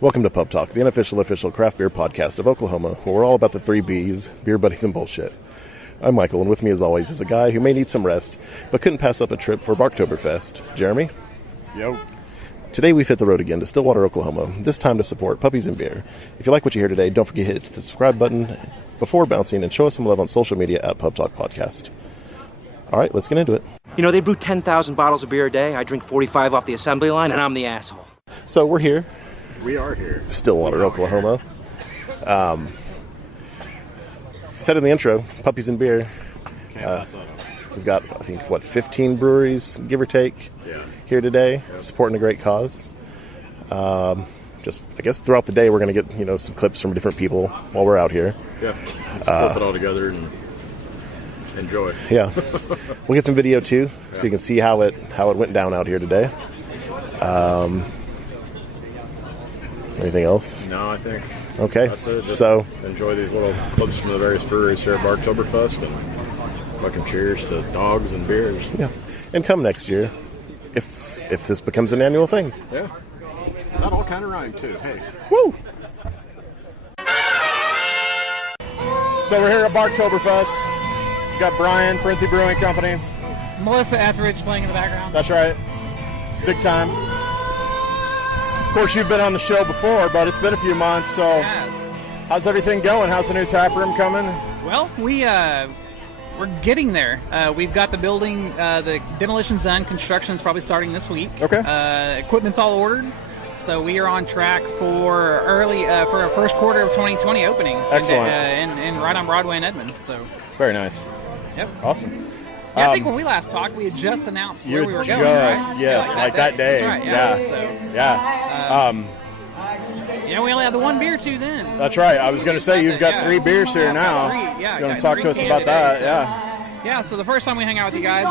Welcome to Pub Talk, the unofficial official craft beer podcast of Oklahoma, where we're all about the 3 Bs, beer buddies and bullshit. I'm Michael, and with me as always is a guy who may need some rest, but couldn't pass up a trip for Barktoberfest. Jeremy? Yo. Today we've hit the road again to Stillwater, Oklahoma, this time to support puppies and beer. If you like what you hear today, don't forget to hit the subscribe button before bouncing and show us some love on social media at Pub Talk Podcast. All right, let's get into it. You know, they brew 10,000 bottles of beer a day. I drink 45 off the assembly line, and I'm the asshole. So we're here. We are here. Stillwater, Oklahoma. Said in the intro, puppies and beer. We've got, I think, 15 breweries, give or take, here today, supporting a great cause. Just, I guess, throughout the day, we're going to get, some clips from different people while we're out here. Yeah, let's flip it all together and enjoy. Yeah. We'll get some video, too, so you can see how it went down out here today. Anything else? No, I think okay. That's it. Just so enjoy these little clips from the various breweries here at Barktoberfest, and fucking cheers to dogs and beers. Yeah, and come next year if this becomes an annual thing. Yeah, that all kind of rhyme too. Hey, woo! So we're here at Barktoberfest. We got Brian, Frenzy Brewing Company. Melissa Etheridge playing in the background. That's right. It's big time. Of course, you've been on the show before, but it's been a few months, so Yes. How's everything going? How's the new tap room coming? Well, we're getting there. We've got the building, the demolition's done. Construction's probably starting this week. Okay. Equipment's all ordered, so we are on track for for our first quarter of 2020 opening. Excellent. And right on Broadway in Edmond. So Very nice. Yep. Awesome. Yeah, I think when we last talked, we had just announced where we were going, right? Yes, like that day. That's right, yeah. So, Yeah. we only had the one beer too then. That's right. I was going to say, you've got 3 beers here now. You want to talk to us about that? Yeah, so the first time we hung out with you guys,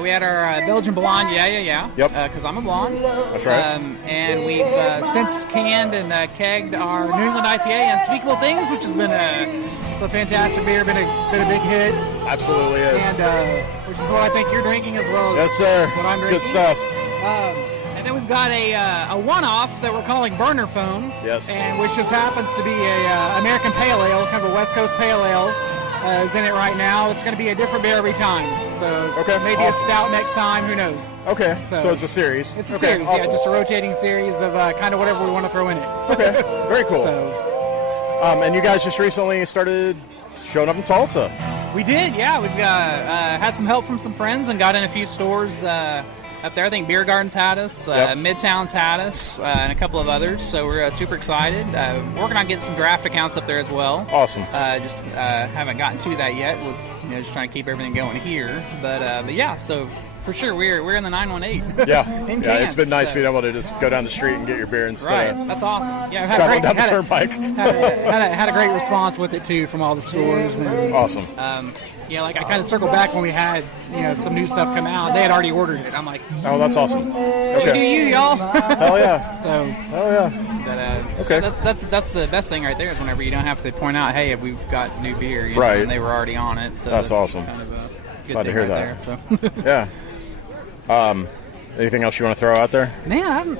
we had our Belgian blonde, Yep. because I'm a blonde. That's right. And we've since canned and kegged our New England IPA, Unspeakable Things, which has been it's a fantastic beer, been a big hit. Absolutely is. And which is what I think you're drinking as well as Yes, sir. what I'm It's drinking. good stuff. And then we've got a one-off that we're calling Burner Phone. Yes. And which just happens to be a American Pale Ale, kind of a West Coast Pale Ale. Is in it right now. It's going to be a different beer every time. So maybe awesome. A stout next time. Who knows? Okay. So it's a series. It's a series. Awesome. Yeah, just a rotating series of kind of whatever we want to throw in it. Okay. Very cool. So, and you guys just recently started showing up in Tulsa. we did. Yeah, we've had some help from some friends and got in a few stores up there. I think Beer Gardens had us, Midtown's had us, and a couple of others. So we're super excited. Working on getting some draft accounts up there as well. Awesome. Just haven't gotten to that yet. With just trying to keep everything going here. But yeah, so for sure we're in the 918. Yeah. in Yeah. cans, It's been nice so. being able to just go down the street and get your beer instead Right, of that's awesome. Yeah, traveling down the turnpike. had a great response with it too from all the stores. And, Awesome. like I kind of circled back when we had some new stuff come out. They had already ordered it. I'm like, Oh, that's awesome. do Okay. you, y'all? Hell yeah. So, Hell yeah. but, Okay. That's the best thing right there is whenever you don't have to point out, hey, we've got new beer. You know, Right. and they were already on it. So That's awesome. Kind of a good Glad to thing hear right that. there. So. Yeah. Anything else you want to throw out there? Man,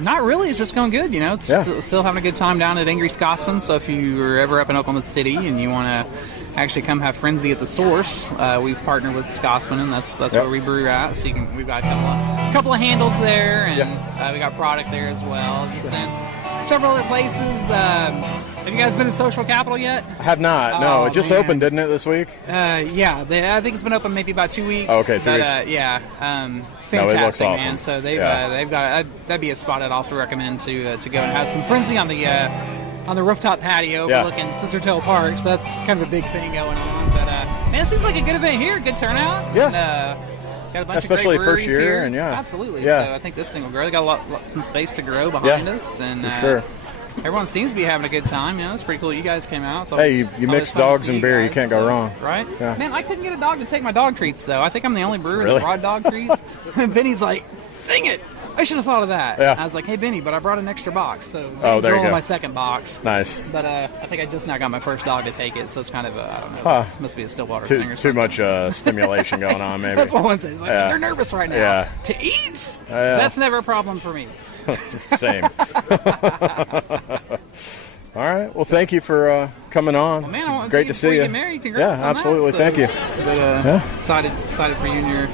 not really. It's just going good, Yeah. Still having a good time down at Angry Scotsman. So if you were ever up in Oklahoma City and you want to actually come have Frenzy at the Source, we've partnered with Scotsman, and that's where we brew at. So we've got a couple of handles there, and we got product there as well. Just in several other places. Have you guys been to Social Capital yet? I have not. No, Oh, it just man. opened, didn't it, this week? Yeah, I think it's been open maybe about 2 weeks. Oh, okay, 2 weeks. Yeah, No, fantastic, it looks awesome. man. So they've Yeah. got that'd be a spot I'd also recommend to go and have some Frenzy on the rooftop patio overlooking Scissortail Park. So that's kind of a big thing going on. But man, it seems like a good event here. Good turnout. Yeah. And, got a bunch Especially of great first breweries year, here. and yeah. Absolutely. Yeah. So I think this thing will grow. They got some space to grow behind us, and For sure. everyone seems to be having a good time. It's pretty cool. You guys came out. It's Hey, always, you always mix fun to dogs see and you beer, you guys, can't go wrong. Right? Yeah. Man, I couldn't get a dog to take my dog treats, though. I think I'm the only brewer Really? that brought dog treats. And Benny's like, dang it. I should have thought of that. Yeah. I was like, hey, Benny, but I brought an extra box. So Oh, there you rolling go. my second box. Nice. But I think I just now got my first dog to take it, so it's kind of I don't know. Huh. It must be a Stillwater thing or Too something. much stimulation going on, maybe. That's what one says. Like, Yeah. they're nervous right now. Yeah. To eat? Yeah. That's never a problem for me. Same. All right. Well, thank you for coming on. Well, man, I want great to to see see you you. get married. Congrats Yeah, on absolutely. That. Thank you. But, excited for you and your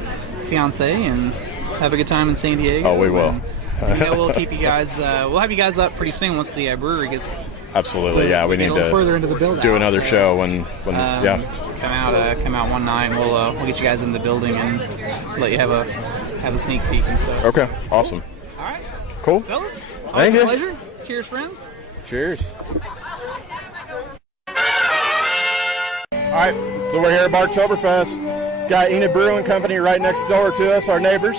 fiance, and have a good time in San Diego. Oh, we will. And, we'll keep you guys. We'll have you guys up pretty soon once the brewery gets. Absolutely. Yeah, we need a little to further into the build do another show when yeah. Come out one night, and we'll get you guys in the building and let you have a sneak peek and stuff. Okay. Awesome. All right. Cool. Fellas, Thank always you. a pleasure. Cheers, friends. Cheers. All right, so we're here at Barktoberfest. Got Enid Brewing Company right next door to us, our neighbors.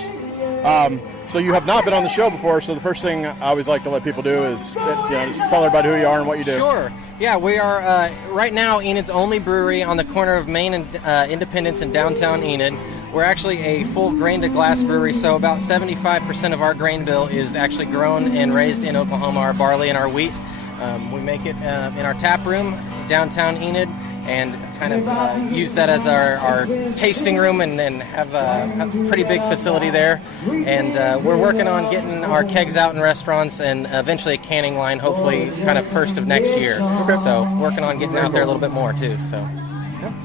So you have not been on the show before, so the first thing I always like to let people do is just tell everybody who you are and what you do. Sure. Yeah, we are right now Enid's only brewery on the corner of Main and Independence in downtown Enid. We're actually a full grain-to-glass brewery, so about 75% of our grain bill is actually grown and raised in Oklahoma, our barley and our wheat. We make it in our tap room downtown Enid, and kind of use that as our tasting room and have a pretty big facility there. And we're working on getting our kegs out in restaurants and eventually a canning line, hopefully kind of first of next year. Okay. So working on getting out there a little bit more too. So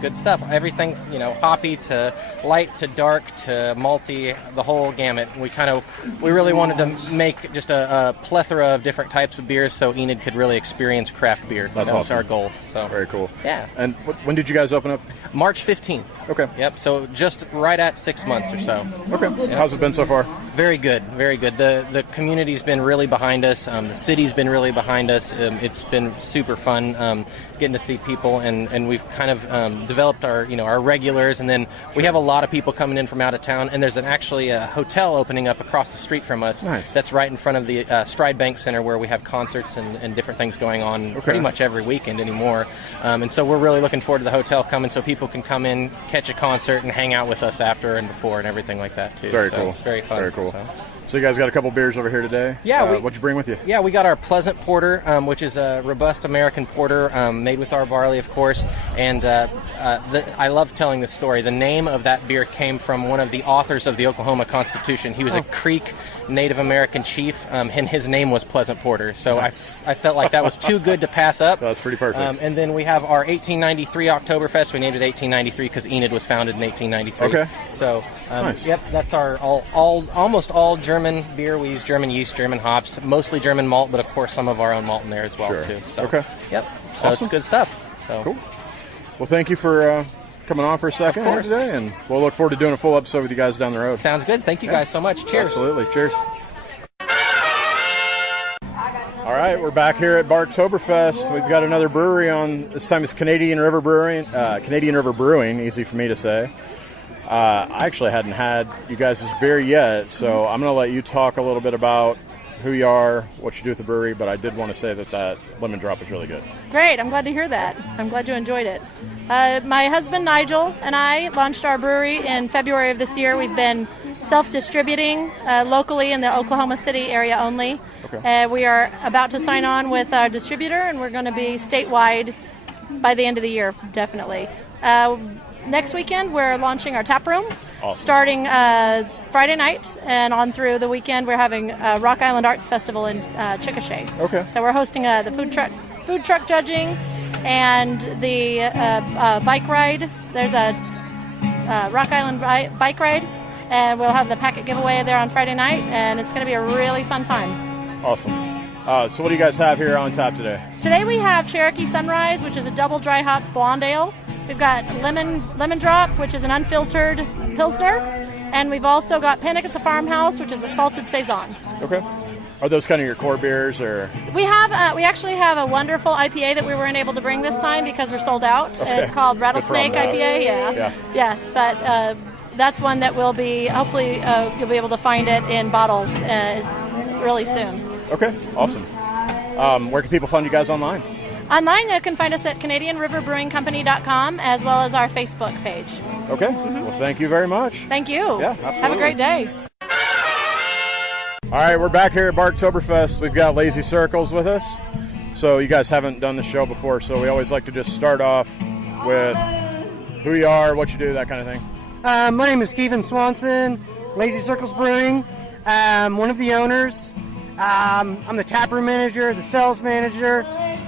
good stuff. Everything, hoppy to light to dark to malty, the whole gamut. We really wanted to make just a plethora of different types of beers so Enid could really experience craft beer. That's that was awesome. our goal. So Very cool. Yeah. And when did you guys open up? March 15th. Okay. Yep. So just right at 6 months or so. Okay. Yep. How's it been so far? Very good, very good. The community's been really behind us. The city's been really behind us. It's been super fun getting to see people, and we've kind of developed our regulars, and then we have a lot of people coming in from out of town. And there's actually a hotel opening up across the street from us. Nice. That's right in front of the Stride Bank Center, where we have concerts and different things going on pretty much every weekend anymore. And so we're really looking forward to the hotel coming, so people can come in, catch a concert, and hang out with us after and before and everything like that too. Very So cool. It's very fun. Very cool. So. So you guys got a couple beers over here today. Yeah, what'd you bring with you? Yeah, we got our Pleasant Porter, which is a robust American porter made with our barley, of course. And I love telling this story. The name of that beer came from one of the authors of the Oklahoma Constitution. He was a Creek Native American chief, and his name was Pleasant Porter. So Nice. I felt like that was too good to pass up. That's pretty perfect. And then we have our 1893 Oktoberfest. We named it 1893 because Enid was founded in 1893. Okay. So, Nice. Yep, that's our almost all German beer. We use German yeast, German hops, mostly German malt, but of course some of our own malt in there as well Sure. too. So, Okay. Yep. So Awesome. it's good stuff. So. Cool. Well, thank you for coming on for a second here today, and we'll look forward to doing a full episode with you guys down the road. Sounds good. Thank you guys so much. Cheers. Absolutely. Cheers. All right, we're back here at Barktoberfest. We've got another brewery on. This time it's Canadian River Brewing. Canadian River Brewing, easy for me to say. I actually hadn't had you guys' beer yet, so I'm going to let you talk a little bit about who you are, what you do with the brewery, but I did want to say that lemon drop is really good. Great, I'm glad to hear that. I'm glad you enjoyed it. My husband Nigel and I launched our brewery in February of this year. We've been self-distributing locally in the Oklahoma City area only. Okay. We are about to sign on with our distributor, and we're going to be statewide by the end of the year, definitely. Next weekend, we're launching our tap room. Awesome. Starting Friday night and on through the weekend, we're having Rock Island Arts Festival in Chickasha. Okay. So we're hosting the food truck judging and the bike ride. There's a Rock Island bike ride, and we'll have the packet giveaway there on Friday night, and it's going to be a really fun time. Awesome. So what do you guys have here on tap today? Today we have Cherokee Sunrise, which is a double dry hop blonde ale. We've got lemon drop, which is an unfiltered pilsner, and we've also got Panic at the Farmhouse, which is a salted saison. Okay. Are those kind of your core beers, or? We actually have a wonderful IPA that we weren't able to bring this time because we're sold out. Okay. It's called Rattlesnake Good for 'em, IPA. yeah. Yes, but that's one that will be hopefully you'll be able to find it in bottles really soon. Okay. Awesome. Where can people find you guys online? Online, you can find us at CanadianRiverBrewingCompany.com as well as our Facebook page. Okay. Well, thank you very much. Thank you. Yeah, absolutely. Have a great day. All right, we're back here at Barktoberfest. We've got Lazy Circles with us. So you guys haven't done the show before, so we always like to just start off with who you are, what you do, that kind of thing. My name is Stephen Swanson, Lazy Circles Brewing. One of the owners. I'm the taproom manager, the sales manager.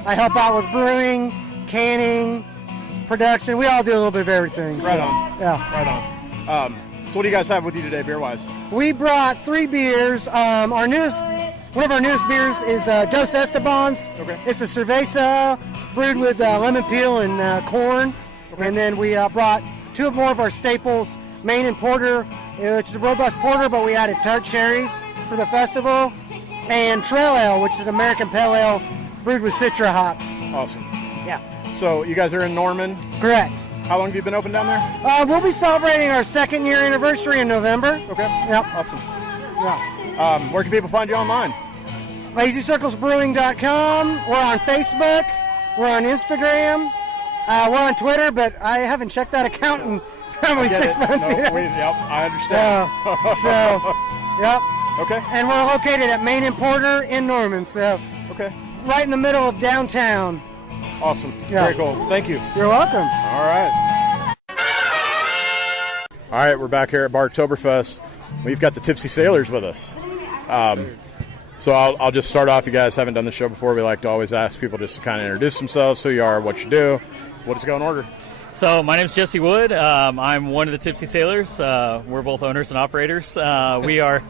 I help out with brewing, canning, production. We all do a little bit of everything. Right on. Yeah. Right on. So what do you guys have with you today, beer-wise? We brought 3 beers. One of our newest beers is Dos Esteban's. Okay. It's a cerveza brewed with lemon peel and corn. Okay. And then we brought 2 more of our staples, Maine and Porter, which is a robust porter, but we added tart cherries for the festival, and Trail Ale, which is American Pale Ale brewed with Citra hops. Awesome. Yeah. So you guys are in Norman. Correct. How long have you been open down there? We'll be celebrating our 2nd year anniversary in November. Okay. Yep. Awesome. Yeah. Where can people find you online? LazyCirclesBrewing.com. We're on Facebook. We're on Instagram. We're on Twitter, but I haven't checked that account in probably 6 months. Yep, I understand. Yep. Okay. And we're located at Maine and Porter in Norman, so Okay. right in the middle of downtown. Awesome. Yeah. Very cool. Thank you. You're welcome. All right. All right, we're back here at Barktoberfest. We've got the Tipsy Sailors with us. So I'll just start off. You guys haven't done the show before. We like to always ask people just to kind of introduce themselves, who you are, what you do. What is going in order? So my name is Jesse Wood. I'm one of the Tipsy Sailors. We're both owners and operators. We are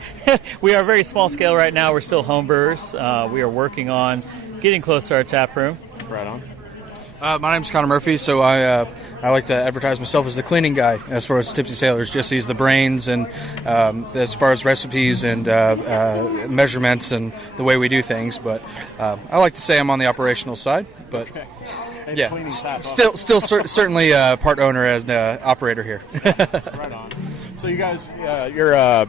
we are very small scale right now. We're still home brewers. We are working on getting close to our tap room. Right on. My name's Connor Murphy, so I like to advertise myself as the cleaning guy as far as Tipsy Sailors. Jesse's the brains, and as far as recipes and measurements and the way we do things. But I like to say I'm on the operational side. But yeah, still certainly part owner as operator here. Right on. So you guys, you're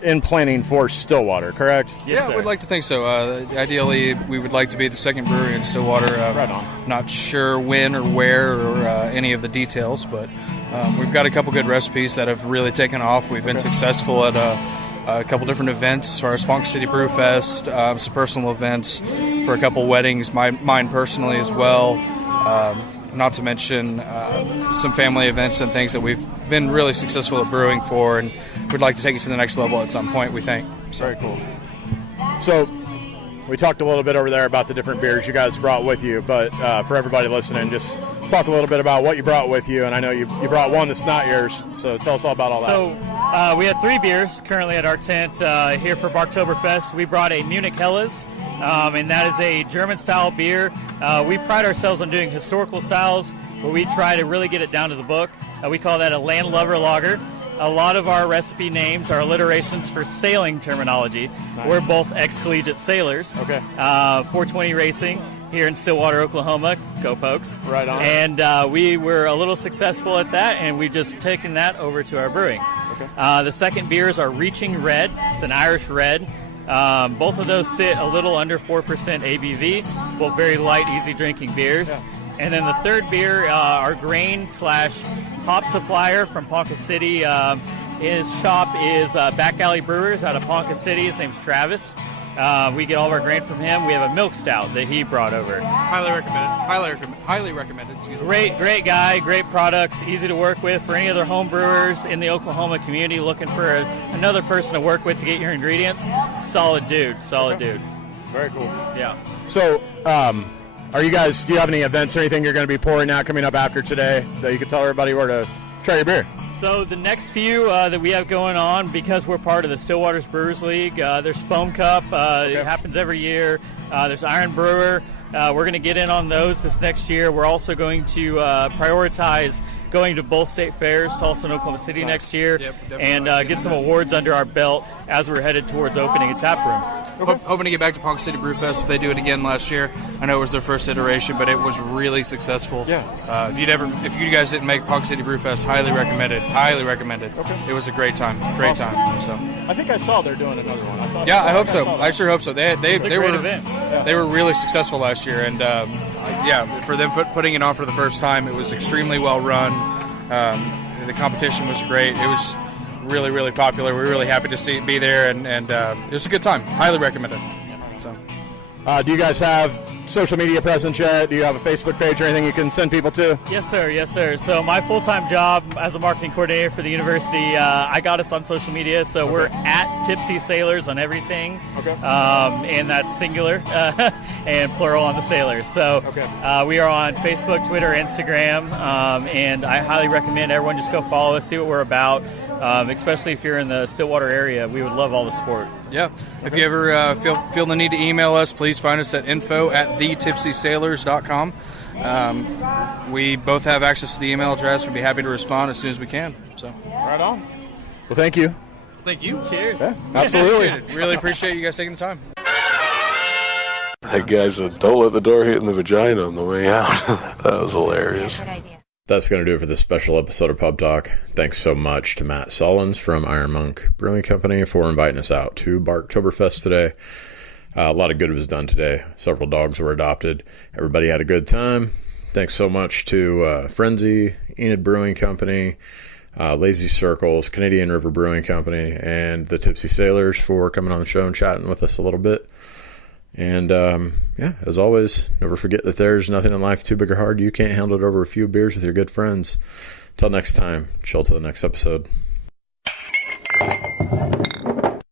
in planning for Stillwater, correct? Yes, sir. we'd like to think so. Ideally, we would like to be the second brewery in Stillwater. Right on. Not sure when or where or any of the details, but we've got a couple good recipes that have really taken off. We've been successful at a couple different events as far as Ponca City Brew Fest, some personal events for a couple weddings, mine personally as well. Not to mention some family events and things that we've been really successful at brewing for, and we'd like to take it to the next level at some point, we think. Very cool. So we talked a little bit over there about the different beers you guys brought with you, but for everybody listening, just talk a little bit about what you brought with you. And I know you brought one that's not yours, so tell us all about all that. So we have 3 beers currently at our tent here for Barktoberfest. We brought a Munich Helles, and that is a German-style beer. We pride ourselves on doing historical styles, but we try to really get it down to the book. We call that a landlubber lager. A lot of our recipe names are alliterations for sailing terminology. Nice. We're both ex-collegiate sailors. Okay. 420 Racing here in Stillwater, Oklahoma. Go Pokes. Right on. And we were a little successful at that, and we've just taken that over to our brewing. Okay. The second beer is our Reaching Red. It's an Irish red. Both of those sit a little under 4% ABV, both very light, easy drinking beers. Yeah. And then the third beer, our grain/hop supplier from Ponca City. His shop is Back Alley Brewers out of Ponca City. His name's Travis. We get all of our grain from him. We have a milk stout that he brought over. Highly recommended. Highly recommended. Excuse me. Great guy, great products, easy to work with for any other home brewers in the Oklahoma community looking for another person to work with to get your ingredients. Solid dude. Very cool. Yeah. So, do you have any events or anything you're going to be pouring out coming up after today that you can tell everybody where to try your beer? So the next few that we have going on, because we're part of the Stillwater's Brewers League, there's Foam Cup. It happens every year. There's Iron Brewer. We're going to get in on those this next year. We're also going to prioritize going to both state fairs, Tulsa and Oklahoma City next year, and get some awards under our belt as we're headed towards opening a tap room. Hoping to get back to Ponca City Brew Fest if they do it again last year. I know it was their first iteration, but it was really successful. Yeah. If you guys didn't make Ponca City Brew Fest, highly recommended. Okay. It was a great time. So I think I saw they're doing another one. I hope so. I sure hope so. They were event. They were really successful last year, and for them putting it on for the first time, it was extremely well run. The competition was great. It was really, really popular. We're really happy to be there, and it was a good time. Highly recommended. So, do you guys have social media presence yet? Do you have a Facebook page or anything you can send people to? Yes, sir. Yes, sir. So my full-time job as a marketing coordinator for the university, I got us on social media. So we're at Tipsy Sailors on everything. Okay. And that's singular and plural on the sailors. So we are on Facebook, Twitter, Instagram, and I highly recommend everyone just go follow us, see what we're about. Especially if you're in the Stillwater area, we would love all the support. Yeah. If you ever feel the need to email us, please find us at info@thetipsysailors.com. We both have access to the email address. We'd be happy to respond as soon as we can. So, right on. Well, thank you. Thank you. Cheers. Yeah, absolutely. Really appreciate you guys taking the time. That guy said, "Don't let the door hit in the vagina on the way out." That was hilarious. That's going to do it for this special episode of Pub Talk. Thanks so much to Matt Sullins from Iron Monk Brewing Company for inviting us out to Barktoberfest today. A lot of good was done today. Several dogs were adopted. Everybody had a good time. Thanks so much to Frenzy, Enid Brewing Company, Lazy Circles, Canadian River Brewing Company, and the Tipsy Sailors for coming on the show and chatting with us a little bit. And, as always, never forget that there's nothing in life too big or hard you can't handle it over a few beers with your good friends. Till next time, chill till the next episode.